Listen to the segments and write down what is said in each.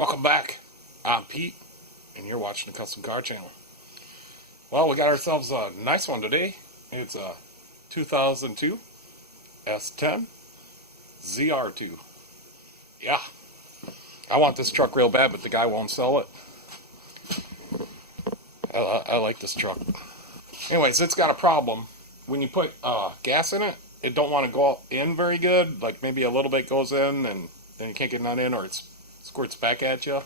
Welcome back. I'm Pete, and you're watching the Custom Car Channel. Well, we got ourselves a nice one today. It's a 2002 S-10 ZR2. Yeah, I want this truck real bad, but the guy won't sell it. I like this truck. Anyways, it's got a problem. When you put gas in it, it don't want to go in very good. Like maybe a little bit goes in, and then you can't get none in, or it squirts back at you.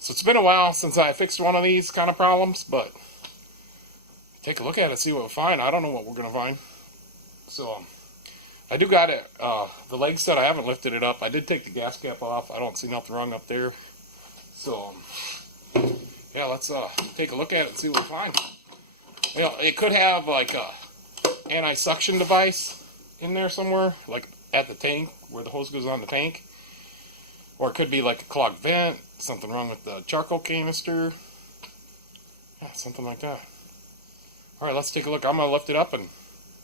So it's been a while since I fixed one of these kind of problems, but take a look at it, see what we find. I don't know what we're gonna find. So I do got it. The leg set, I haven't lifted it up. I did take the gas cap off. I don't see nothing wrong up there. So yeah, let's take a look at it and see what we find. You know, it could have like a anti-suction device in there somewhere, like at the tank where the hose goes on the tank. Or it could be like a clogged vent, something wrong with the charcoal canister. Yeah, something like that. Alright, let's take a look. I'm going to lift it up and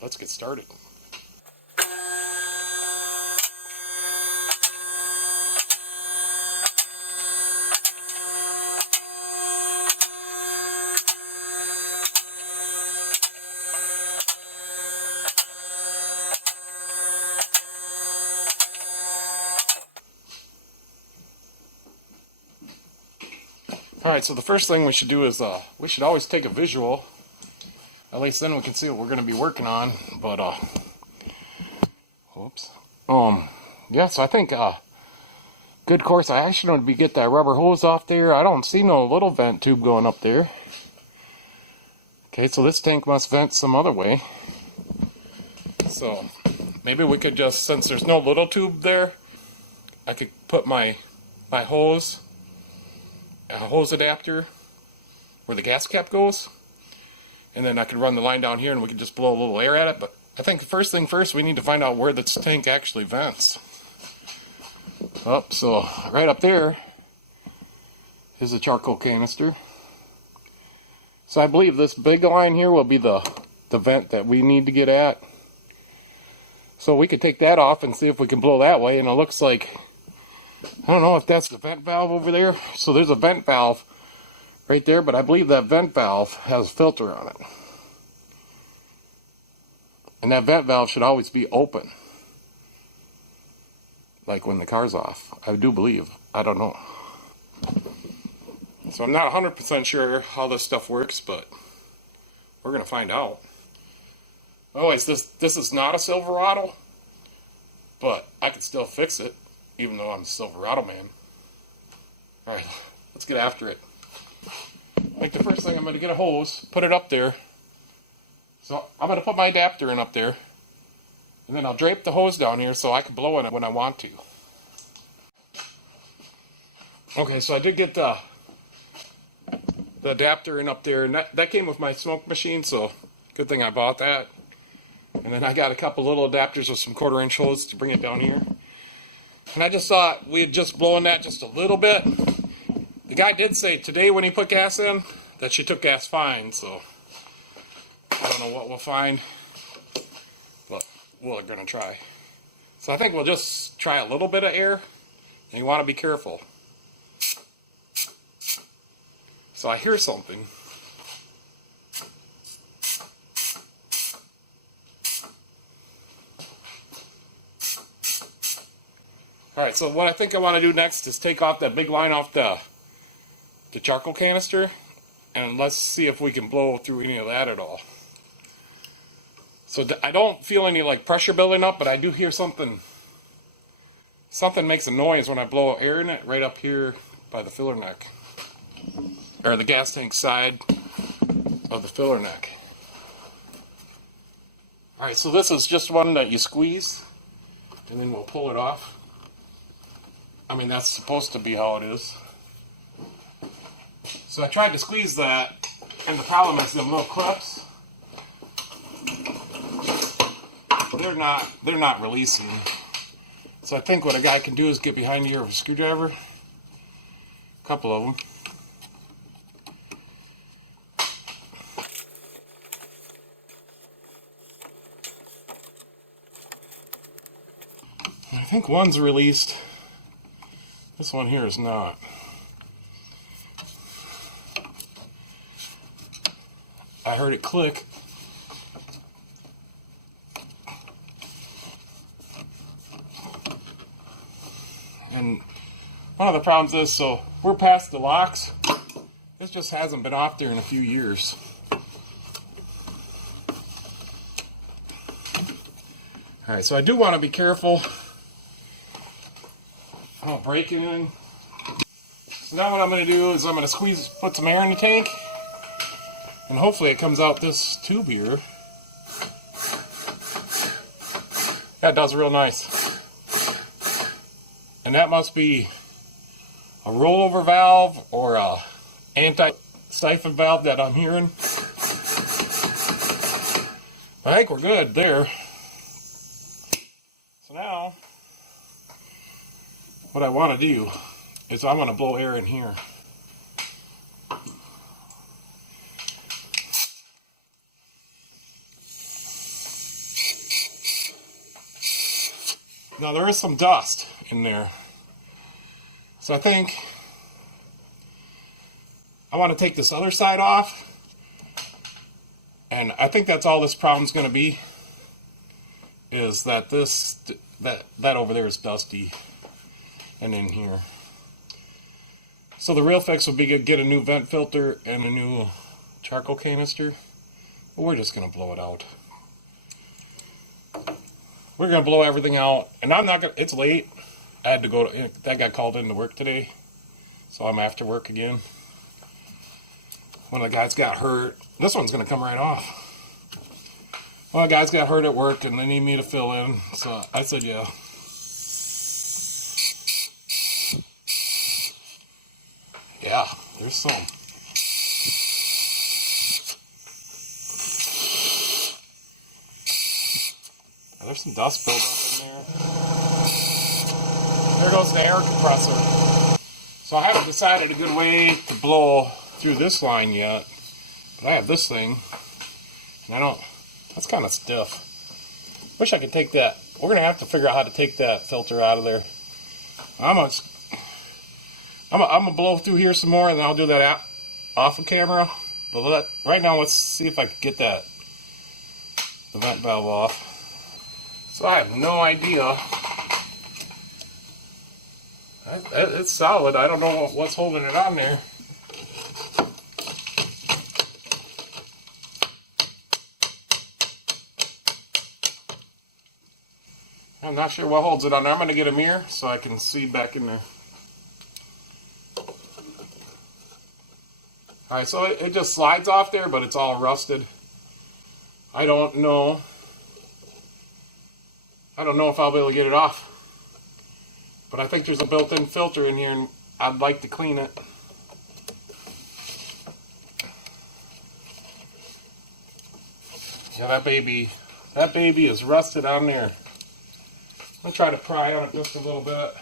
let's get started. Alright, so the first thing we should do is, we should always take a visual. At least then we can see what we're going to be working on. But, whoops. Yeah, so I think, good course of action would be get that rubber hose off there. I don't see no little vent tube going up there. Okay, so this tank must vent some other way. So, maybe we could just, since there's no little tube there, I could put my hose, a hose adapter where the gas cap goes, and then I could run the line down here and we could just blow a little air at it. But I think the first thing first, we need to find out where this tank actually vents. So right up there is a charcoal canister. So I believe this big line here will be the vent that we need to get at. So we could take that off and see if we can blow that way, and it looks like, I don't know if that's the vent valve over there. So there's a vent valve right there, but I believe that vent valve has a filter on it. And that vent valve should always be open, like when the car's off. I do believe. I don't know. So I'm not 100% sure how this stuff works, but we're going to find out. Anyways, this is not a Silverado, but I can still fix it, even though I'm a Silverado man. Alright, let's get after it. Like the first thing, I'm going to get a hose, put it up there. So I'm going to put my adapter in up there, and then I'll drape the hose down here so I can blow in it when I want to. Okay, so I did get the adapter in up there, and that came with my smoke machine, so good thing I bought that. And then I got a couple little adapters with some 1/4-inch hose to bring it down here. And I just thought we'd just blow in that just a little bit. The guy did say today when he put gas in that she took gas fine, so I don't know what we'll find, but we're going to try. So I think we'll just try a little bit of air, and you want to be careful. So I hear something. Alright, so what I think I want to do next is take off that big line off the charcoal canister, and let's see if we can blow through any of that at all. So I don't feel any like pressure building up, but I do hear something. Something makes a noise when I blow air in it right up here by the filler neck, or the gas tank side of the filler neck. Alright, so this is just one that you squeeze, and then we'll pull it off. I mean, that's supposed to be how it is. So I tried to squeeze that, and the problem is them little clips. They're not releasing. So I think what a guy can do is get behind here with a screwdriver. A couple of them. I think one's released. This one here is not. I heard it click. And one of the problems is, so we're past the locks. This just hasn't been off there in a few years. Alright, so I do want to be careful. I don't break anything. So now what I'm going to do is I'm going to put some air in the tank. And hopefully it comes out this tube here. That does real nice. And that must be a rollover valve or a anti-siphon valve that I'm hearing. I think we're good there. So now, what I want to do is I'm going to blow air in here. Now there is some dust in there. So I think I want to take this other side off. And I think that's all this problem's going to be. Is that that over there is dusty. And in here. So the real fix would be to get a new vent filter and a new charcoal canister. But we're just going to blow it out. We're going to blow everything out. And I'm not going to, it's late. I had to go to, that got called into work today. So I'm after work again. One of the guys got hurt. This one's going to come right off. One of the guys got hurt at work and they need me to fill in. So I said, yeah. Yeah, there's some. There's some dust buildup in there. There goes the air compressor. So I haven't decided a good way to blow through this line yet. But I have this thing. And I don't, that's kind of stiff. Wish I could take that. We're going to have to figure out how to take that filter out of there. I'm gonna blow through here some more and then I'll do that off of camera. But right now let's see if I can get the vent valve off. So I have no idea. It's solid. I don't know what's holding it on there. I'm not sure what holds it on there. I'm going to get a mirror so I can see back in there. Alright, so it just slides off there, but it's all rusted. I don't know if I'll be able to get it off. But I think there's a built-in filter in here and I'd like to clean it. Yeah, that baby is rusted on there. I'm going to try to pry on it just a little bit.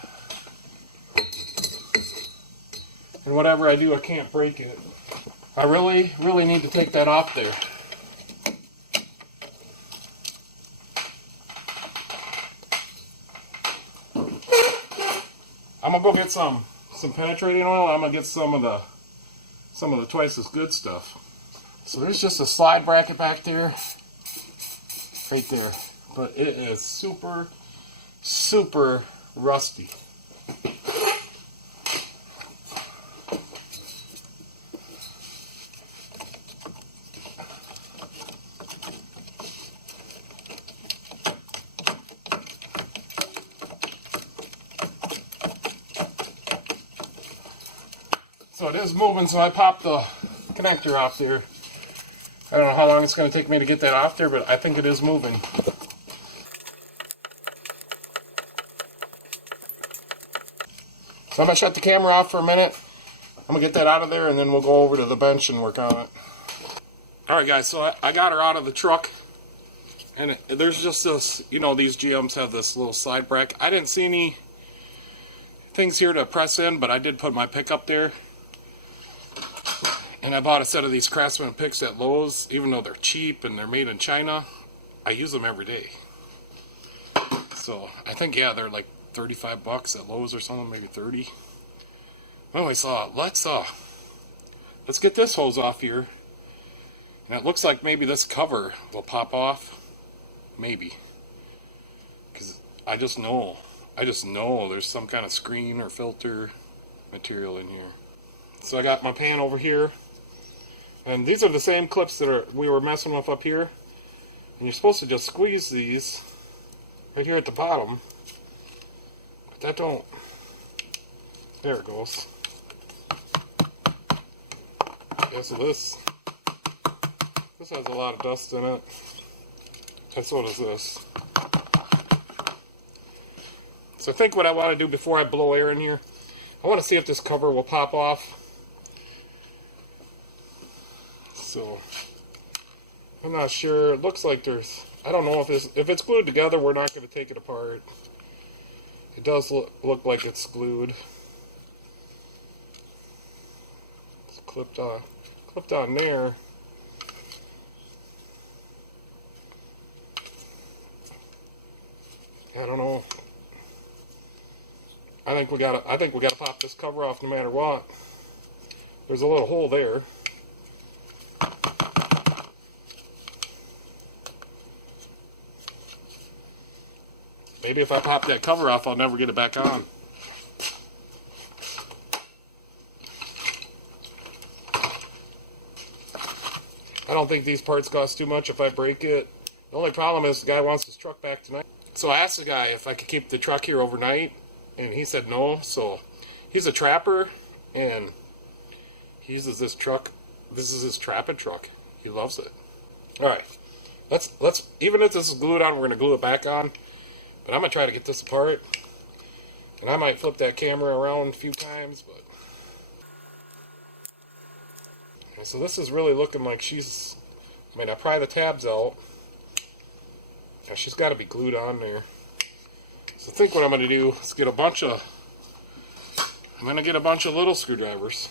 And whatever I do, I can't break it. I really need to take that off there. I'm gonna go get some penetrating oil. I'm gonna get some of the twice as good stuff. So there's just a slide bracket back there, right there. But it is super rusty. So it is moving, so I popped the connector off there. I don't know how long it's going to take me to get that off there, but I think it is moving. So I'm going to shut the camera off for a minute. I'm going to get that out of there, and then we'll go over to the bench and work on it. Alright guys, so I got her out of the truck. And there's just this, you know, these GMs have this little slide bracket. I didn't see any things here to press in, but I did put my pick up there. And I bought a set of these Craftsman picks at Lowe's. Even though they're cheap and they're made in China, I use them every day. So I think, yeah, they're like 35 bucks at Lowe's or something, maybe 30. Anyway, so let's get this hose off here. And it looks like maybe this cover will pop off. Maybe. Because I just know there's some kind of screen or filter material in here. So I got my pan over here. And these are the same clips that we were messing with up here. And you're supposed to just squeeze these right here at the bottom. But that don't... There it goes. Yeah, so this has a lot of dust in it. And so does this. So I think what I want to do before I blow air in here, I want to see if this cover will pop off. So I'm not sure. It looks like there's... I don't know if it's glued together. We're not going to take it apart. It does look like it's glued. It's clipped on there. I don't know. I think we gotta pop this cover off no matter what. There's a little hole there. Maybe if I pop that cover off, I'll never get it back on. I don't think these parts cost too much if I break it. The only problem is the guy wants his truck back tonight. So I asked the guy if I could keep the truck here overnight, and he said no. So he's a trapper, and he uses this truck. This is his trapping truck. He loves it. All right, let's even if this is glued on, we're gonna glue it back on. But I'm gonna try to get this apart, and I might flip that camera around a few times. But okay, so this is really looking like she's. I mean, I pry the tabs out. Now she's got to be glued on there. So I think what I'm going to do is get a bunch of little screwdrivers.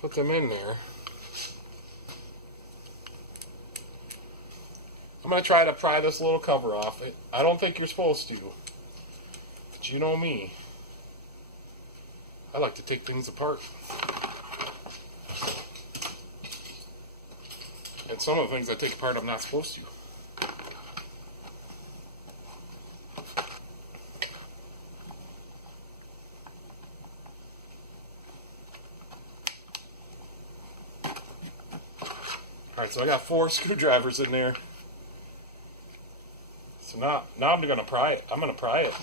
Put them in there. I'm going to try to pry this little cover off. I don't think you're supposed to. But you know me. I like to take things apart. And some of the things I take apart I'm not supposed to. Alright, so I got 4 screwdrivers in there. So now I'm going to pry it. I'm going to pry it.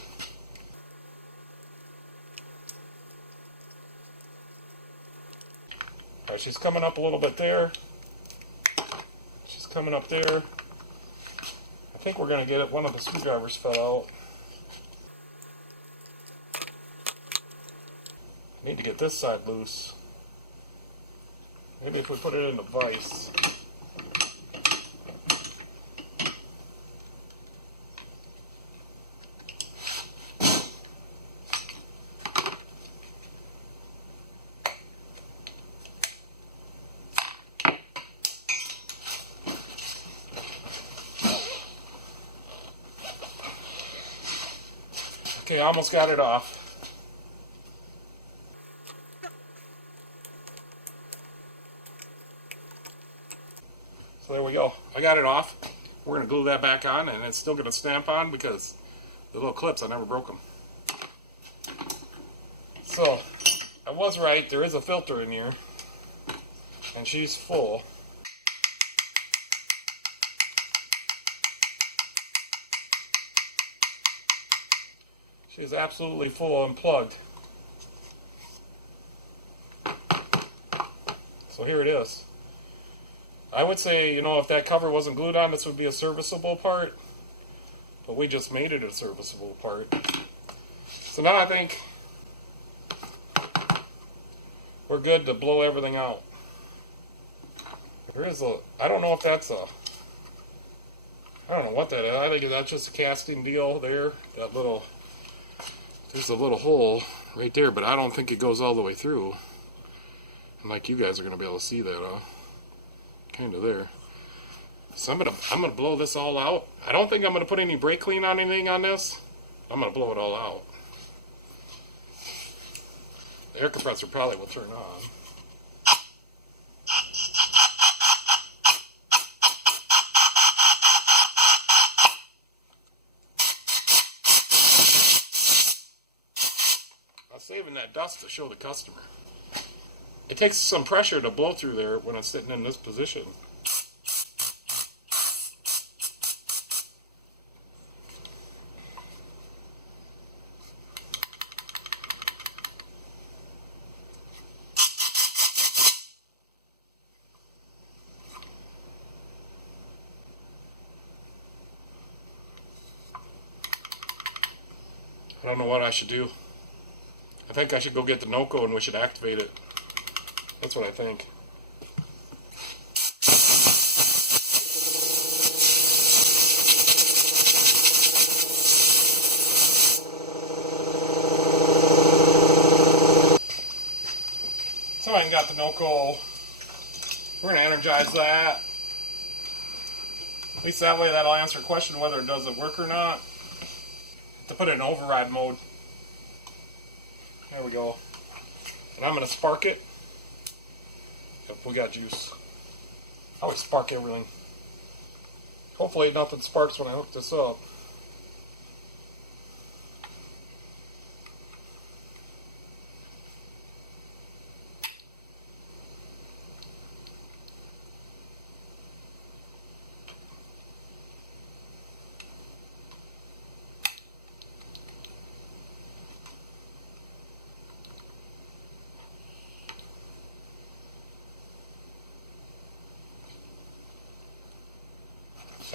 Alright, she's coming up a little bit there. Coming up there. I think we're going to get it. One of the screwdrivers fell out. Need to get this side loose. Maybe if we put it in the vise. Okay, I almost got it off. So there we go. I got it off. We're going to glue that back on, and it's still going to snap on because the little clips, I never broke them. So, I was right. There is a filter in here, and she's full. She's absolutely full and plugged. So here it is. I would say, you know, if that cover wasn't glued on, this would be a serviceable part. But we just made it a serviceable part. So now I think we're good to blow everything out. There is a, I don't know if that's a, I don't know what that is. I think that's just a casting deal there. That little, there's a little hole right there, but I don't think it goes all the way through. And like you guys are going to be able to see that, kind of there. So I'm gonna blow this all out. I don't think I'm gonna put any brake clean on anything on this. I'm gonna blow it all out. The air compressor probably will turn on. I'm saving that dust to show the customer. It takes some pressure to blow through there when it's sitting in this position. I don't know what I should do. I think I should go get the NOCO and we should activate it. That's what I think. So I got the NOCO. We're going to energize that. At least that way that'll answer a question whether it does work or not. To put it in override mode. There we go. And I'm going to spark it. If we got juice. I always spark everything. Hopefully nothing sparks when I hook this up.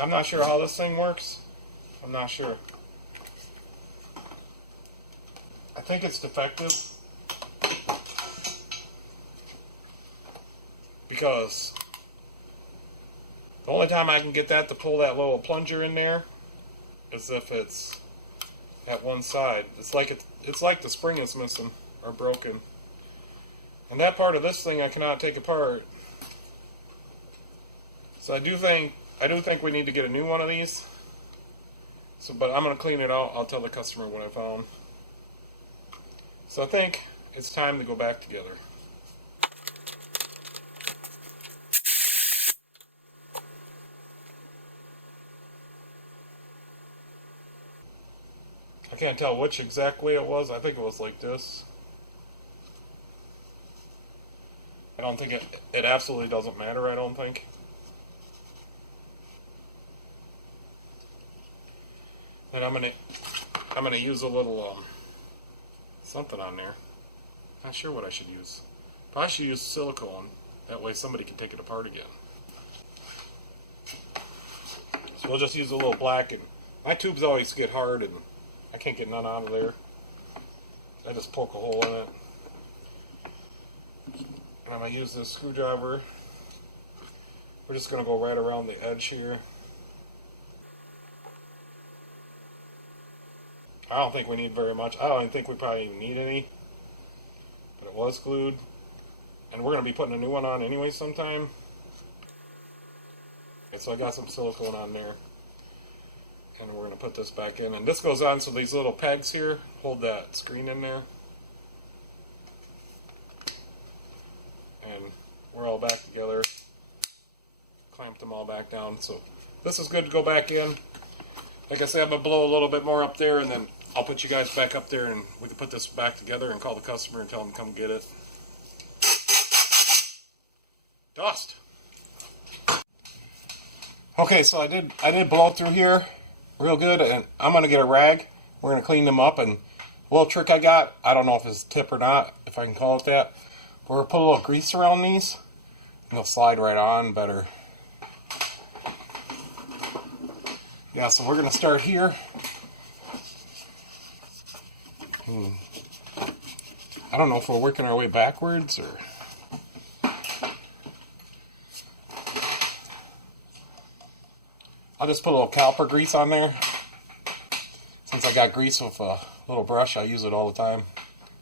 I'm not sure how this thing works. I'm not sure. I think it's defective. Because the only time I can get that to pull that little plunger in there is if it's at one side. It's like the spring is missing or broken. And that part of this thing I cannot take apart. So I do think we need to get a new one of these. So, but I'm going to clean it out. I'll tell the customer what I found. So I think it's time to go back together. I can't tell which exact way it was. I think it was like this. I don't think it absolutely doesn't matter, I don't think. And I'm gonna use a little something on there. Not sure what I should use. Probably should use silicone. That way somebody can take it apart again. So we'll just use a little black. And my tubes always get hard and I can't get none out of there. I just poke a hole in it. And I'm gonna use this screwdriver. We're just gonna go right around the edge here. I don't think we need very much. I don't even think we probably even need any. But it was glued. And we're going to be putting a new one on anyway sometime. Okay, so I got some silicone on there. And we're going to put this back in. And this goes on so these little pegs here hold that screen in there. And we're all back together. Clamped them all back down. So this is good to go back in. Like I said, I'm going to blow a little bit more up there and then I'll put you guys back up there and we can put this back together and call the customer and tell them to come get it. Dust. Okay, so I did blow through here real good and I'm going to get a rag. We're going to clean them up, and a little trick I got, I don't know if it's a tip or not, if I can call it that. We're going to put a little grease around these and they'll slide right on better. Yeah, so we're going to start here. I don't know if we're working our way backwards or... I'll just put a little caliper grease on there. Since I got grease with a little brush, I use it all the time.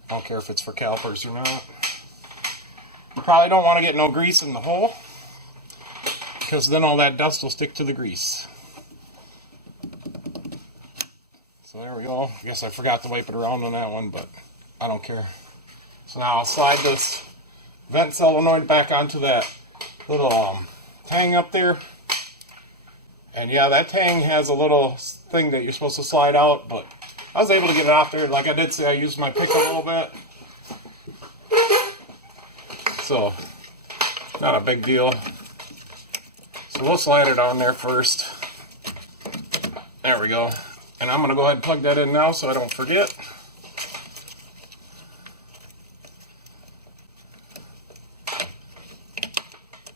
I don't care if it's for calipers or not. You probably don't want to get no grease in the hole, because then all that dust will stick to the grease. So there we go. I guess I forgot to wipe it around on that one, but I don't care. So now I'll slide this vent solenoid back onto that little tang up there. And yeah, that tang has a little thing that you're supposed to slide out, but I was able to get it off there. Like I did say, I used my pick a little bit. So, not a big deal. So we'll slide it on there first. There we go. And I'm going to go ahead and plug that in now so I don't forget.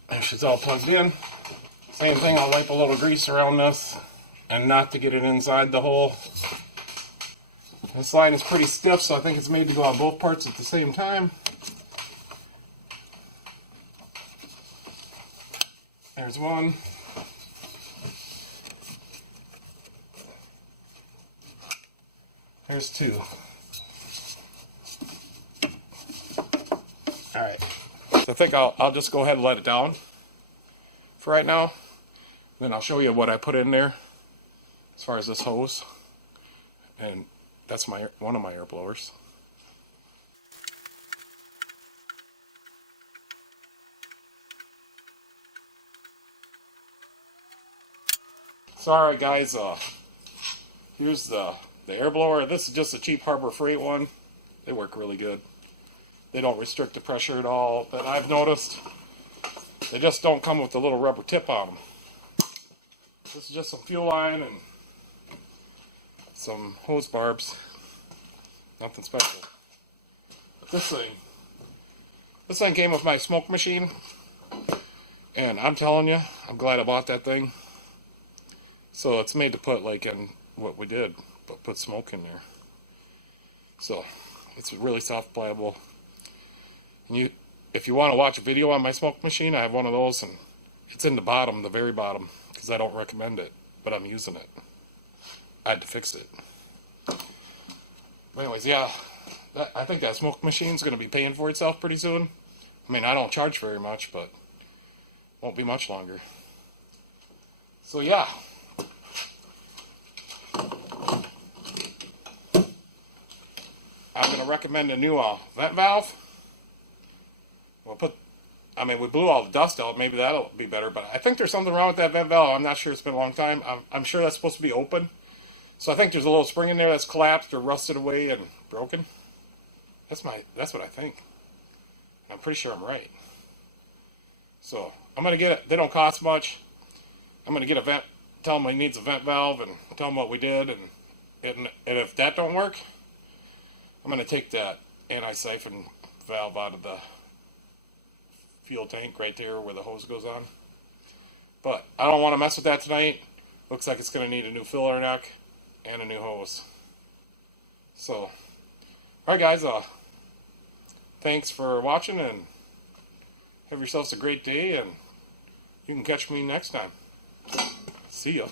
There she's all plugged in. Same thing, I'll wipe a little grease around this and not to get it inside the hole. This line is pretty stiff, so I think it's made to go on both parts at the same time. There's one. There's two. Alright. So I think I'll just go ahead and let it down for right now. Then I'll show you what I put in there as far as this hose. And that's one of my air blowers. So alright guys, here's the air blower. This is just a cheap Harbor Freight one. They work really good. They don't restrict the pressure at all, but I've noticed they just don't come with a little rubber tip on them. This is just some fuel line and some hose barbs. Nothing special. But this thing came with my smoke machine, and I'm telling you, I'm glad I bought that thing. So it's made to put like in what we did, but put smoke in there. So it's really soft, pliable. And if you want to watch a video on my smoke machine, I have one of those, and it's in the bottom, the very bottom, because I don't recommend it, but I'm using it. I had to fix it. But anyways, yeah, I think that smoke machine's going to be paying for itself pretty soon. I mean, I don't charge very much, but won't be much longer. So yeah. I'm going to recommend a new vent valve. We blew all the dust out. Maybe that'll be better. But I think there's something wrong with that vent valve. I'm not sure. It's been a long time. I'm sure that's supposed to be open. So I think there's a little spring in there that's collapsed or rusted away and broken. That's what I think. I'm pretty sure I'm right. So I'm going to get it. They don't cost much. I'm going to get a vent. Tell them he needs a vent valve and tell them what we did. And if that don't work, I'm going to take that anti-siphon valve out of the fuel tank right there where the hose goes on. But I don't want to mess with that tonight. Looks like it's going to need a new filler neck and a new hose. So, alright guys, thanks for watching, and have yourselves a great day, and you can catch me next time. See ya.